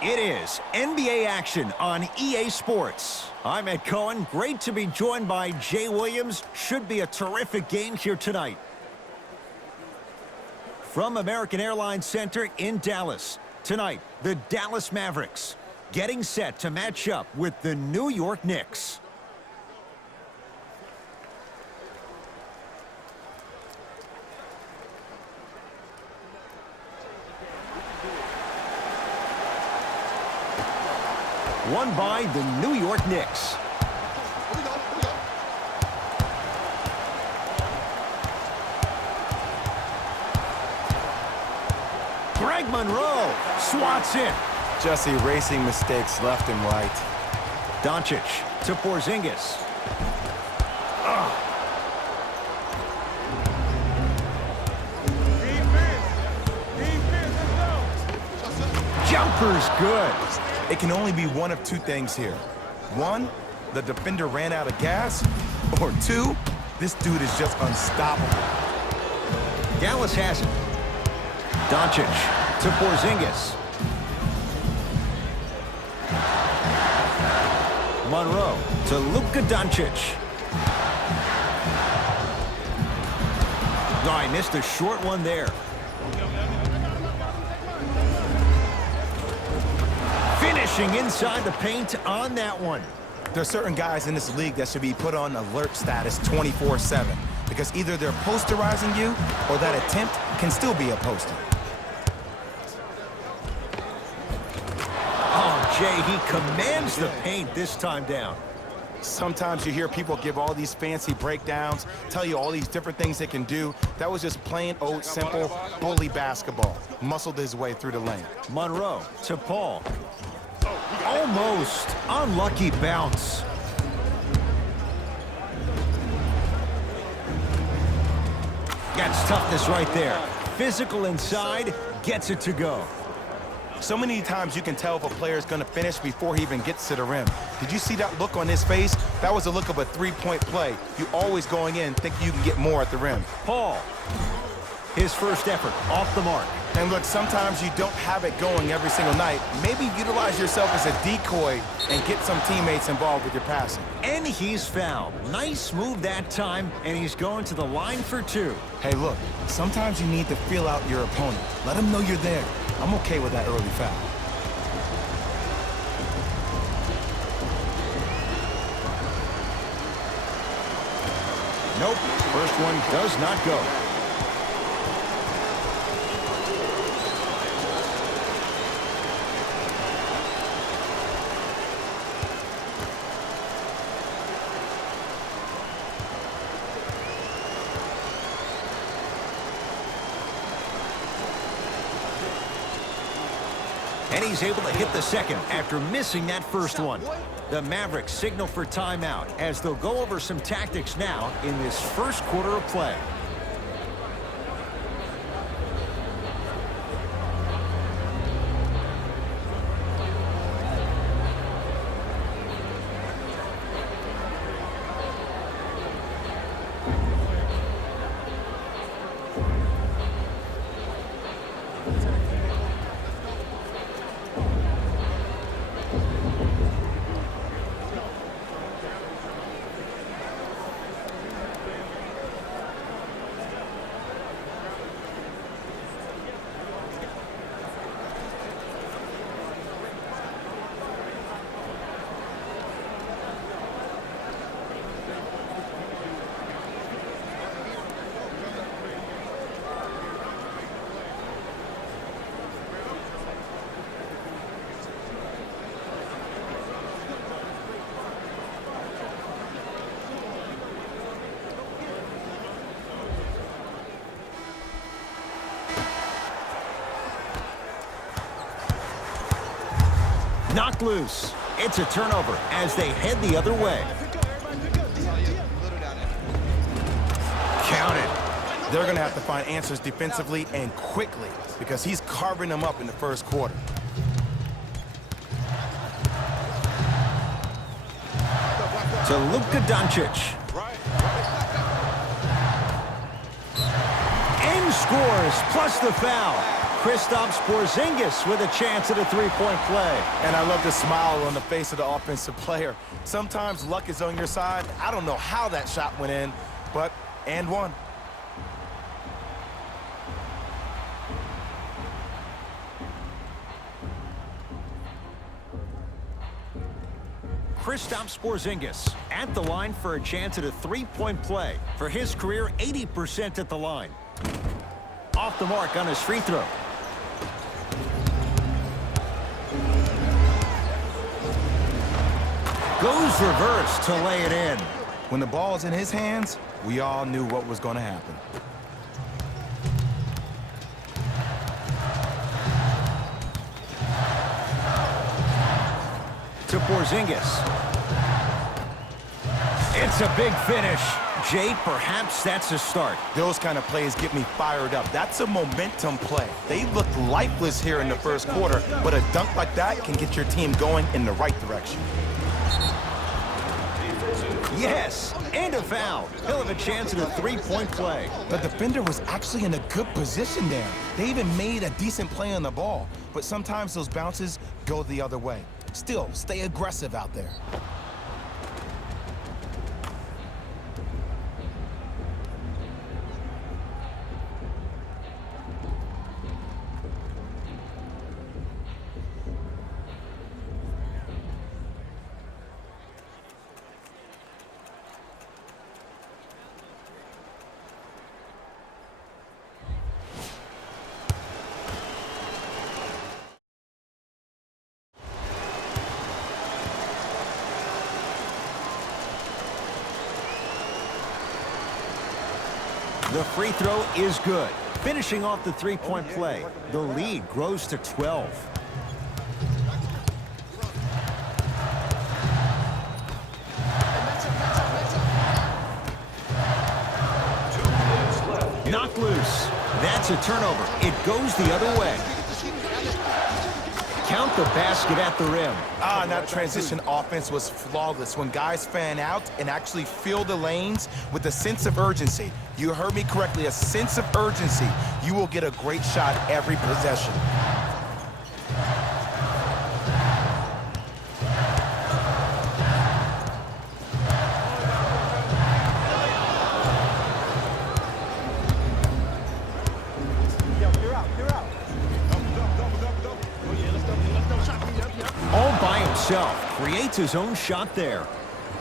It is NBA action on EA Sports. I'm Ed Cohen. Great to be joined by Jay Williams. Should be a terrific game here tonight. From American Airlines Center in Dallas, tonight, the Dallas Mavericks getting set to match up with the New York Knicks. Won by the New York Knicks. Greg Monroe swats in. Just erasing mistakes left and right. Doncic to Porzingis. Jumper's good. It can only be one of two things here. One, the defender ran out of gas. Or two, this dude is just unstoppable. Dallas has it. Doncic to Porzingis. Monroe to Luka Doncic. Oh, I missed a short one there. Finishing inside the paint on that one. There are certain guys in this league that should be put on alert status 24/7 because either they're posterizing you or that attempt can still be a poster. Oh, Jay, he commands the paint this time down. Sometimes you hear people give all these fancy breakdowns, tell you all these different things they can do. That was just plain old simple bully basketball. Muscled his way through the lane. Monroe to Paul. Almost unlucky bounce. That's toughness right there. Physical inside, gets it to go. So many times you can tell if a player is going to finish before he even gets to the rim. Did you see that look on his face? That was a look of a three-point play. You always going in thinking you can get more at the rim. Paul, his first effort off the mark. And look, sometimes you don't have it going every single night. Maybe utilize yourself as a decoy and get some teammates involved with your passing. And he's fouled. Nice move that time, and he's going to the line for two. Hey, look, sometimes you need to feel out your opponent. Let him know you're there. I'm okay with that early foul. Nope, first one does not go. And he's able to hit the second after missing that first one. The Mavericks signal for timeout as they'll go over some tactics now in this first quarter of play. Knocked loose. It's a turnover as they head the other way. Counted. They're going to have to find answers defensively and quickly because he's carving them up in the first quarter. To Luka Doncic. And scores, plus the foul. Kristaps Porzingis with a chance at a three-point play. And I love the smile on the face of the offensive player. Sometimes luck is on your side. I don't know how that shot went in, but and one. Kristaps Porzingis at the line for a chance at a three-point play. For his career, 80% at the line. Off the mark on his free throw. Goes reverse to lay it in. When the ball's in his hands, we all knew what was going to happen. To Porzingis. It's a big finish. Jay, perhaps that's a start. Those kind of plays get me fired up. That's a momentum play. They looked lifeless here in the first quarter, but a dunk like that can get your team going in the right direction. Yes, and a foul. He'll have a chance at a three-point play. The defender was actually in a good position there. They even made a decent play on the ball, but sometimes those bounces go the other way. Still, stay aggressive out there. The free throw is good. Finishing off the three-point play. The lead grows to 12. Knocked loose. That's a turnover. It goes the other way. Count the basket at the rim. That transition offense was flawless when guys fan out and actually fill the lanes with a sense of urgency. You heard me correctly, a sense of urgency. You will get a great shot every possession. Creates his own shot there.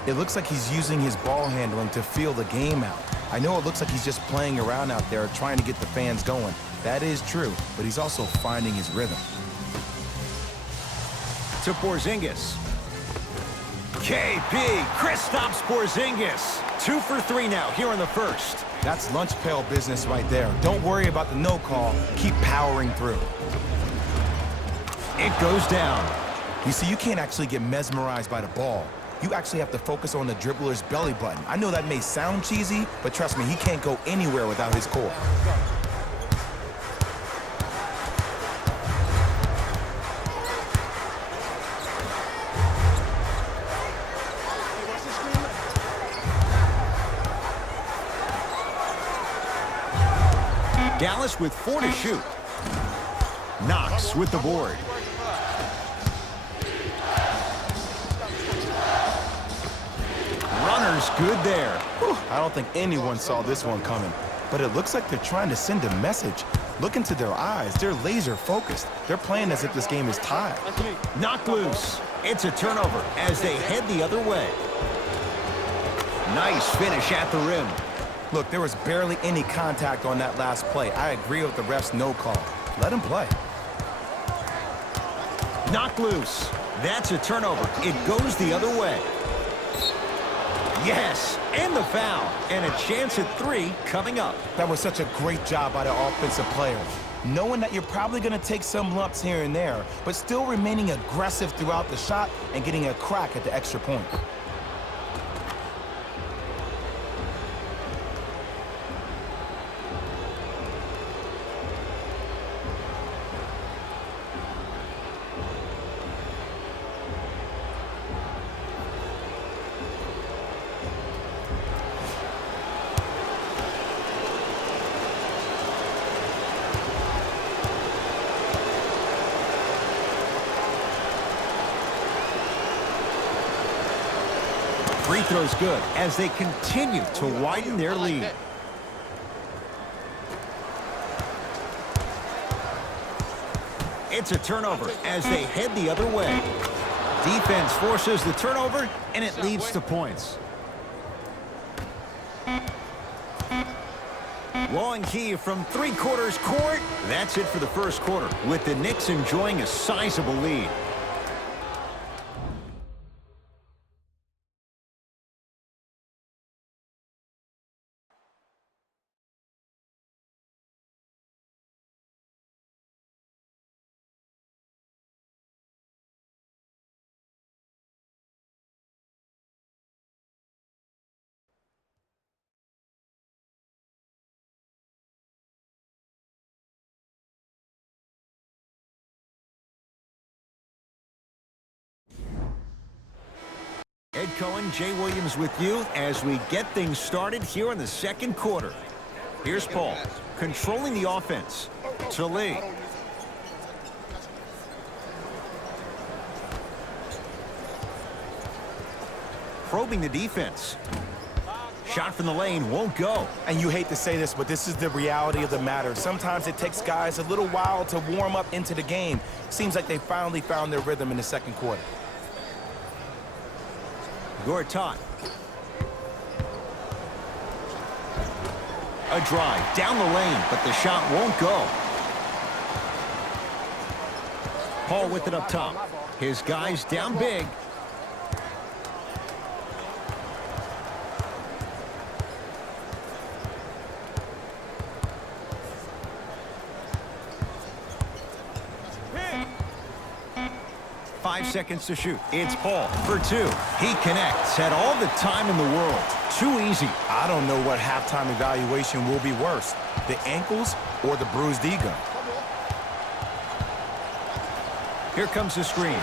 It looks like he's using his ball handling to feel the game out. I know it looks like he's just playing around out there trying to get the fans going. That is true, but he's also finding his rhythm. To Porzingis. KP, Kristaps Porzingis. 2 for 3 now here in the first. That's lunch pail business right there. Don't worry about the no call. Keep powering through. It goes down. You see, you can't actually get mesmerized by the ball. You actually have to focus on the dribbler's belly button. I know that may sound cheesy, but trust me, he can't go anywhere without his core. Dallas with 4 to shoot. Knox with the board. Runner's good there. I don't think anyone saw this one coming, but it looks like they're trying to send a message. Look into their eyes. They're laser focused. They're playing as if this game is tied. Knocked loose. It's a turnover as they head the other way. Nice finish at the rim. Look, there was barely any contact on that last play. I agree with the ref's no call. Let him play. Knocked loose. That's a turnover. It goes the other way. Yes, and the foul. And a chance at 3 coming up. That was such a great job by the offensive player. Knowing that you're probably going to take some lumps here and there, but still remaining aggressive throughout the shot and getting a crack at the extra point. free throw's good as they continue to widen their lead. It's a turnover as they head the other way. Defense forces the turnover, and it leads to points. Long key from three-quarters court. That's it for the first quarter, with the Knicks enjoying a sizable lead. Ed Cohen, Jay Williams with you as we get things started here in the second quarter. Here's Paul, controlling the offense. To Lee. Probing the defense. Shot from the lane won't go. And you hate to say this, but this is the reality of the matter. Sometimes it takes guys a little while to warm up into the game. Seems like they finally found their rhythm in the second quarter. Gortat. A drive down the lane, but the shot won't go. Paul with it up top. His guys down big. Seconds to shoot. It's Paul for two. He connects. Had all the time in the world. Too easy. I don't know what halftime evaluation will be worse, the ankles or the bruised ego. Here comes the screen.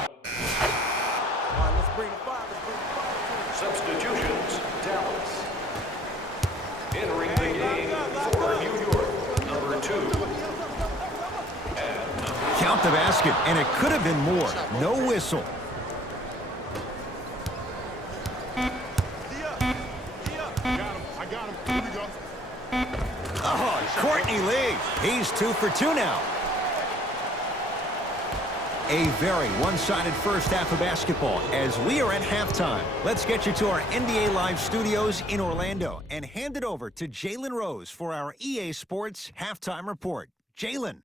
Substitutions, Dallas. Entering the game for New York, number 2. Count the basket, and it could have been more. No whistle. Oh, Courtney Lee. He's 2 for 2 now. A very one-sided first half of basketball as we are at halftime. Let's get you to our NBA Live studios in Orlando and hand it over to Jalen Rose for our EA Sports Halftime Report. Jalen.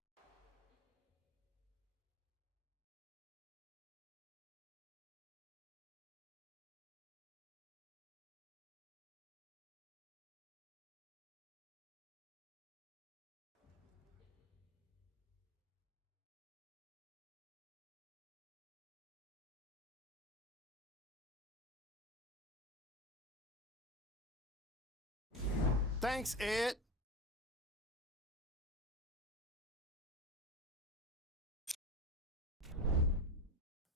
Thanks, Ed.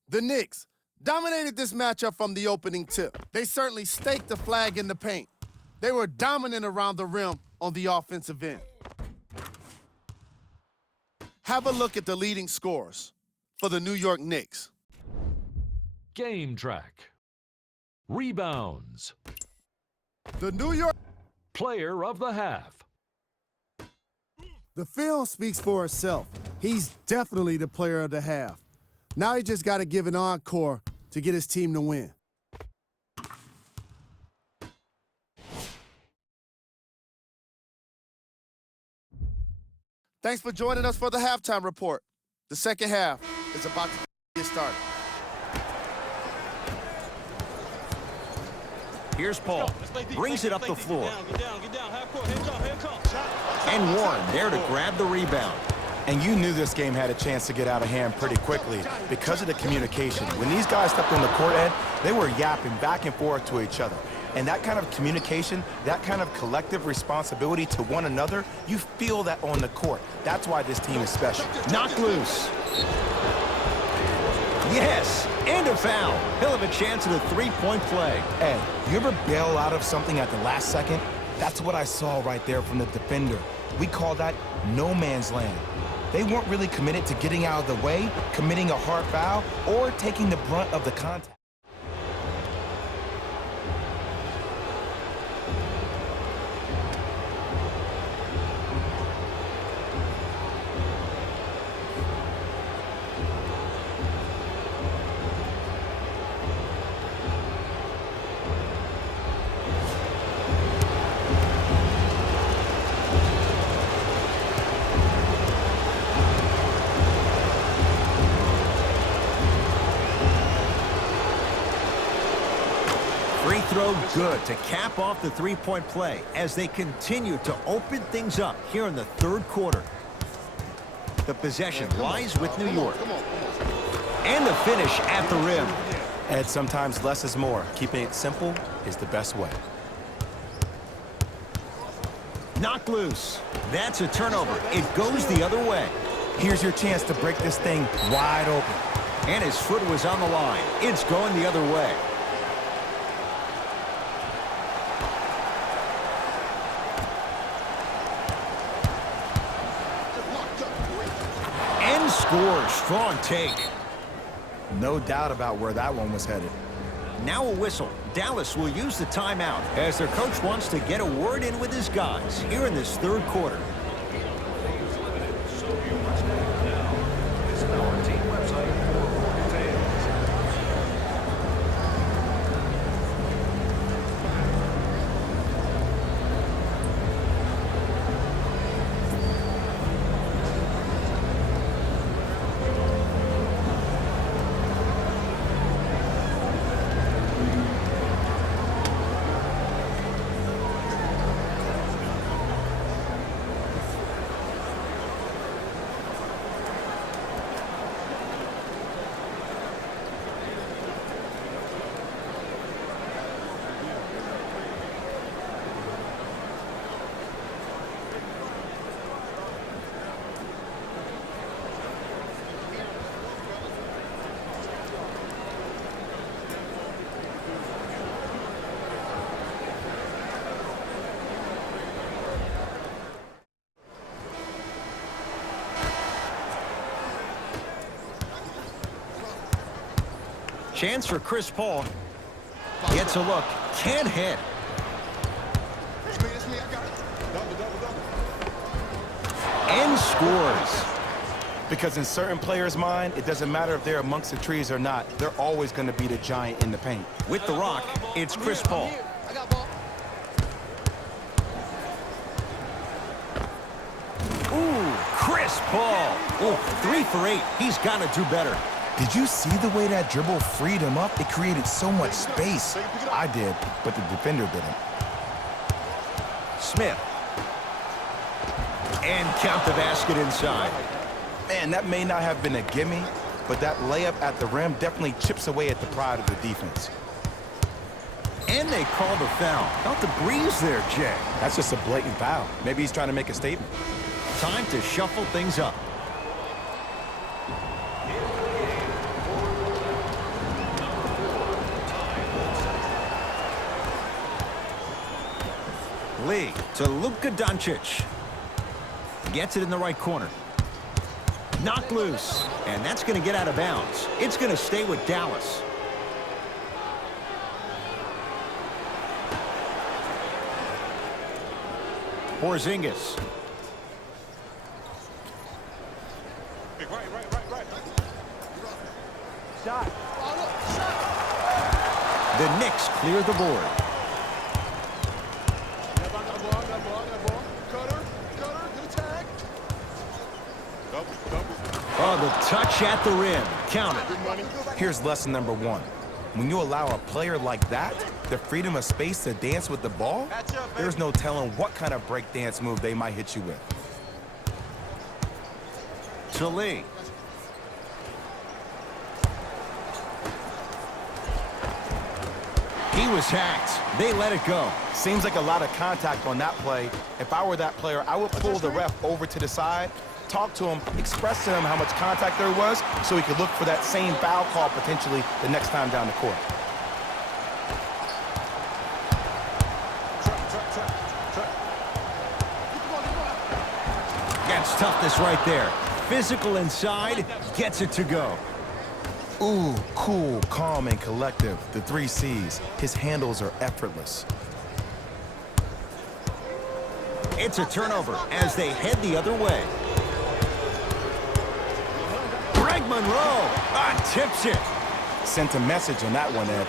The Knicks dominated this matchup from the opening tip. They certainly staked the flag in the paint. They were dominant around the rim on the offensive end. Have a look at the leading scorers for the New York Knicks. Game track. Rebounds. The New York Player of the half. The film speaks for itself. He's definitely the player of the half. Now he just got to give an encore to get his team to win. Thanks for joining us for the halftime report. The second half is about to get started. Here's Paul. Brings it up the floor. And Warren there to grab the rebound. And you knew this game had a chance to get out of hand pretty quickly because of the communication. When these guys stepped on the court, Ed, they were yapping back and forth to each other. And that kind of communication, that kind of collective responsibility to one another, you feel that on the court. That's why this team is special. Knocked loose. Yes, and a foul. He'll have a chance at a three-point play. Ed, you ever bail out of something at the last second? That's what I saw right there from the defender. We call that no man's land. They weren't really committed to getting out of the way, committing a hard foul, or taking the brunt of the contact. Free throw good to cap off the three-point play as they continue to open things up here in the third quarter. The possession lies with New York. And the finish at the rim. Ed, sometimes less is more. Keeping it simple is the best way. Knocked loose. That's a turnover. It goes the other way. Here's your chance to break this thing wide open. And his foot was on the line. It's going the other way. And scores. Strong take. No doubt about where that one was headed. Now a whistle. Dallas will use the timeout as their coach wants to get a word in with his guys here in this third quarter. Visit our team website for more details. Chance for Chris Paul. Gets a look. Can't hit. And scores. Because in certain players' mind, it doesn't matter if they're amongst the trees or not. They're always going to be the giant in the paint. With the rock, it's Chris Paul. Ooh, Chris Paul. Ooh, 3 for 8. He's got to do better. Did you see the way that dribble freed him up? It created so much space. I did, but the defender didn't. Smith. And count the basket inside. Man, that may not have been a gimme, but that layup at the rim definitely chips away at the pride of the defense. And they called a foul. Felt the breeze there, Jay. That's just a blatant foul. Maybe he's trying to make a statement. Time to shuffle things up. Lee to Luka Doncic. Gets it in the right corner. Knocked loose. And that's going to get out of bounds. It's going to stay with Dallas. Porzingis. Shot. The Knicks clear the board. Oh, the touch at the rim. Count it. Here's lesson number 1. When you allow a player like that the freedom of space to dance with the ball, there's no telling what kind of breakdance move they might hit you with. To Lee. He was hacked. They let it go. Seems like a lot of contact on that play. If I were that player, I would pull the ref over to the side, talk to him, express to him how much contact there was so he could look for that same foul call potentially the next time down the court. That's toughness right there. Physical inside, gets it to go. Ooh, cool, calm, and collective. The 3 C's. His handles are effortless. It's a turnover as they head the other way. Greg Monroe tips it. Sent a message on that one, Ed.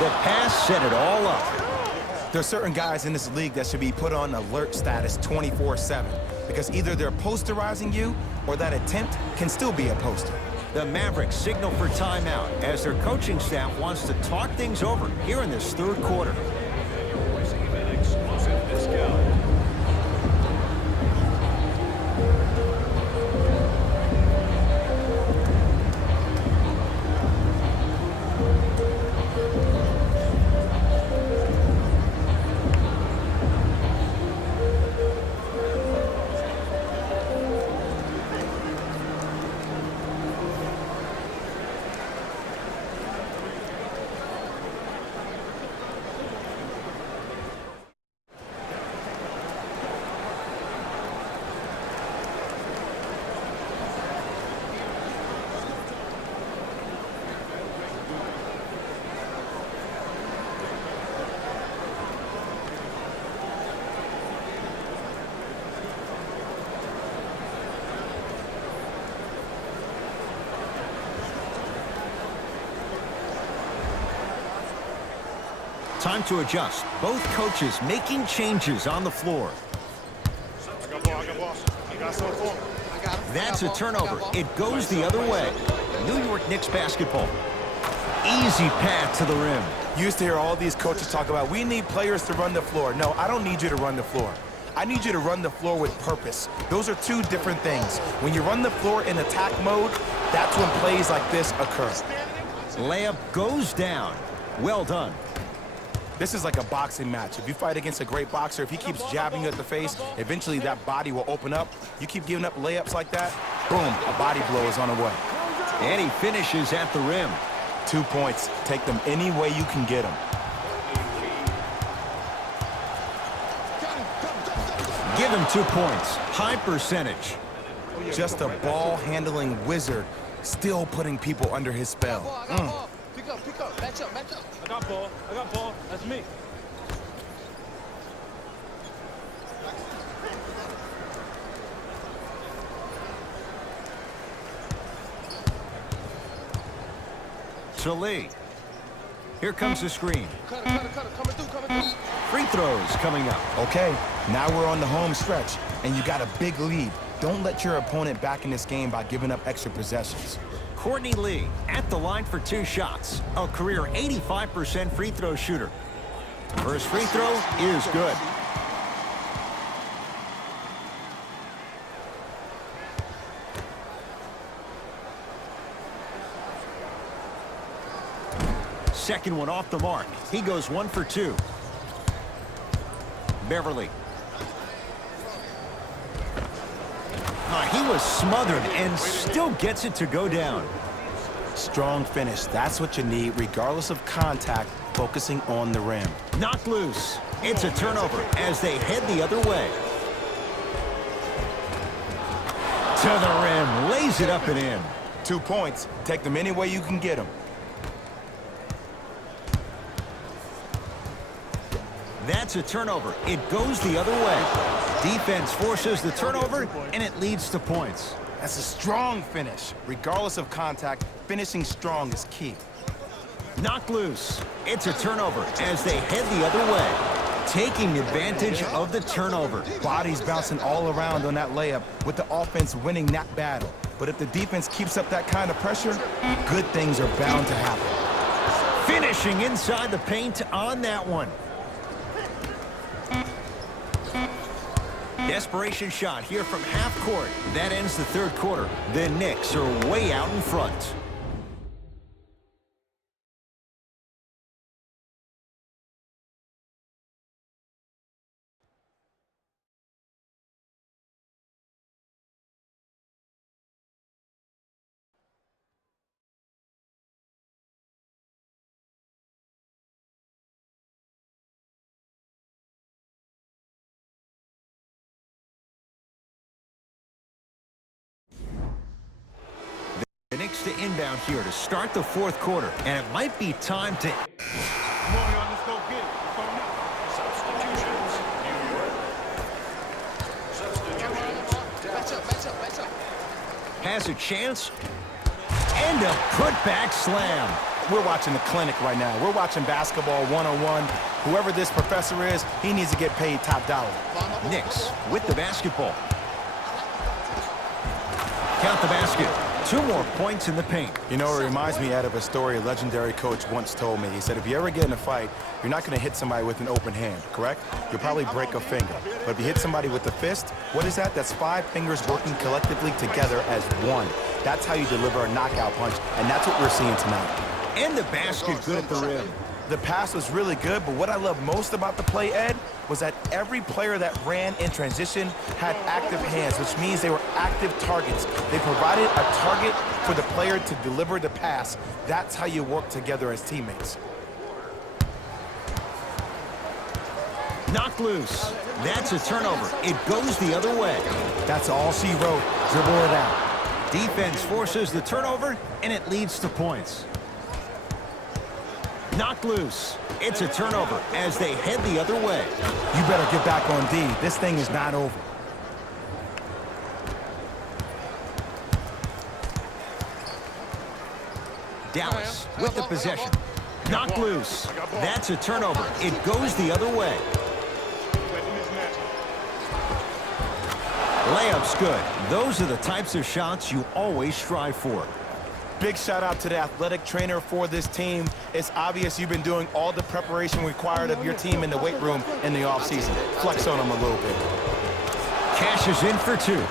The pass set it all up. There are certain guys in this league that should be put on alert status 24/7 because either they're posterizing you or that attempt can still be a poster. The Mavericks signal for timeout as their coaching staff wants to talk things over here in this third quarter. Receive an exclusive discount. Time to adjust. Both coaches making changes on the floor. That's a turnover. It goes the other way. New York Knicks basketball. Easy path to the rim. You used to hear all these coaches talk about, we need players to run the floor. No, I don't need you to run the floor. I need you to run the floor with purpose. Those are two different things. When you run the floor in attack mode, that's when plays like this occur. Layup goes down. Well done. This is like a boxing match. If you fight against a great boxer, if he keeps jabbing you at the face, eventually that body will open up. You keep giving up layups like that, boom, a body blow is on the way. And he finishes at the rim. 2 points. Take them any way you can get them. Give him 2 points. High percentage. Just a ball-handling wizard, still putting people under his spell. Pick up, match up. I got ball, that's me. To Lee. Here comes the screen. Cutter, coming through. Free throws coming up. Okay, now we're on the home stretch, and you got a big lead. Don't let your opponent back in this game by giving up extra possessions. Courtney Lee at the line for 2 shots. A career 85% free throw shooter. First free throw is good. Second one off the mark. He goes 1 for 2. Beverly. He was smothered and still gets it to go down. Strong finish. That's what you need, regardless of contact, focusing on the rim. Knocked loose. It's a turnover as they head the other way. To the rim. Lays it up and in. 2 points. Take them any way you can get them. That's a turnover. It goes the other way. Defense forces the turnover, and it leads to points. That's a strong finish. Regardless of contact, finishing strong is key. Knocked loose. It's a turnover as they head the other way, taking advantage of the turnover. Bodies bouncing all around on that layup with the offense winning that battle. But if the defense keeps up that kind of pressure, good things are bound to happen. Finishing inside the paint on that one. Desperation shot here from half court. That ends the third quarter. The Knicks are way out in front. The Knicks to inbound here to start the fourth quarter, and it might be time to... Come on, y'all, let's go get it. Substitutions, New York. Substitutions, Match up. has a chance, and a putback slam. We're watching a clinic right now. We're watching basketball one-on-one. Whoever this professor is, he needs to get paid top dollar. Knicks with the basketball. Count the basket. 2 more points in the paint. You know, it reminds me out of a story a legendary coach once told me. He said, if you ever get in a fight, you're not going to hit somebody with an open hand, correct? You'll probably break a finger. But if you hit somebody with a fist, what is that? That's 5 fingers working collectively together as one. That's how you deliver a knockout punch, and that's what we're seeing tonight. And the basket good at the rim. The pass was really good, but what I love most about the play, Ed, was that every player that ran in transition had active hands, which means they were active targets. They provided a target for the player to deliver the pass. That's how you work together as teammates. Knocked loose. That's a turnover. It goes the other way. That's all she wrote. Dribble it out. Defense forces the turnover, and it leads to points. Knocked loose. It's a turnover as they head the other way. You better get back on D. This thing is not over. Dallas with the possession. Knocked loose. That's a turnover. It goes the other way. Layup's good. Those are the types of shots you always strive for. Big shout out to the athletic trainer for this team. It's obvious you've been doing all the preparation required of your team in the weight room in the offseason. Flex on them a little bit. Cash is in for 2.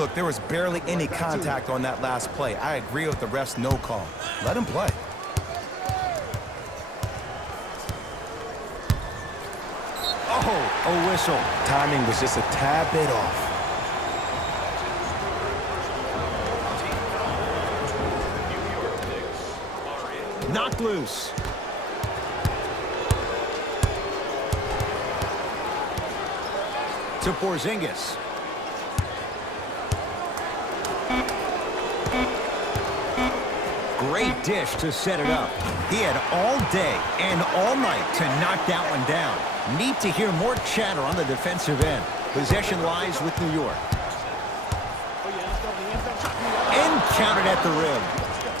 Look, there was barely any contact on that last play. I agree with the ref's no call. Let him play. Oh, a whistle. Timing was just a tad bit off. Knocked loose. To Porzingis. Great dish to set it up. He had all day and all night to knock that one down. Need to hear more chatter on the defensive end. Possession lies with New York. And counted at the rim.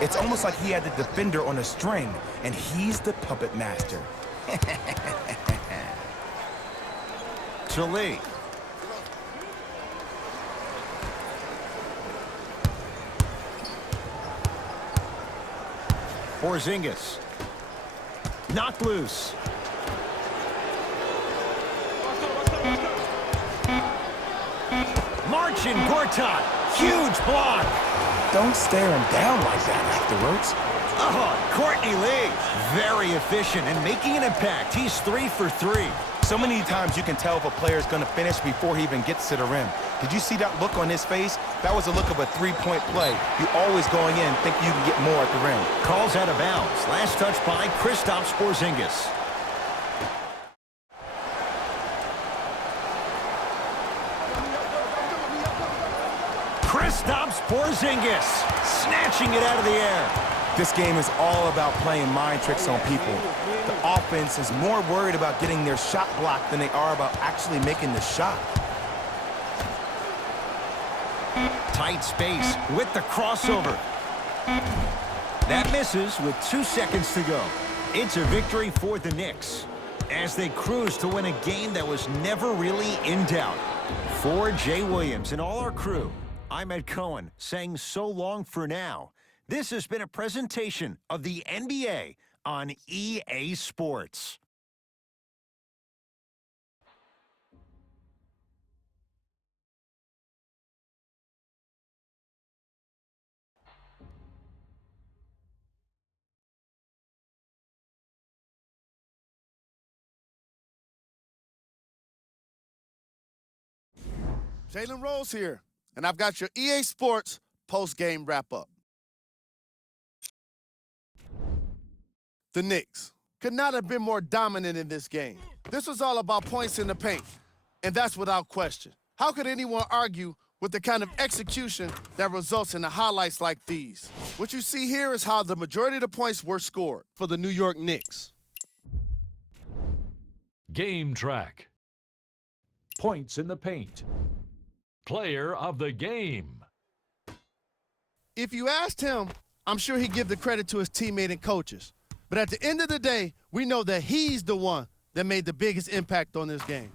It's almost like he had the defender on a string, and he's the puppet master. To Lee. Porzingis. Knocked loose. Marcin Gortat. Huge block. Don't stare him down like that afterwards. Oh, Courtney Lee. Very efficient and making an impact. He's 3 for 3. So many times you can tell if a player is going to finish before he even gets to the rim. Did you see that look on his face? That was a look of a 3-point play. You always going in thinking you can get more at the rim. Calls out of bounds. Last touch by Kristaps Porzingis. Kristaps Porzingis snatching it out of the air. This game is all about playing mind tricks on people. The offense is more worried about getting their shot blocked than they are about actually making the shot. Tight space with the crossover. That misses with 2 seconds to go. It's a victory for the Knicks as they cruise to win a game that was never really in doubt. For Jay Williams and all our crew, I'm Ed Cohen saying so long for now. This has been a presentation of the NBA on EA Sports. Jalen Rose here, and I've got your EA Sports post-game wrap-up. The Knicks could not have been more dominant in this game. This was all about points in the paint, and that's without question. How could anyone argue with the kind of execution that results in the highlights like these? What you see here is how the majority of the points were scored for the New York Knicks. Game track. Points in the paint. Player of the game. If you asked him, I'm sure he'd give the credit to his teammate and coaches. But at the end of the day, we know that he's the one that made the biggest impact on this game.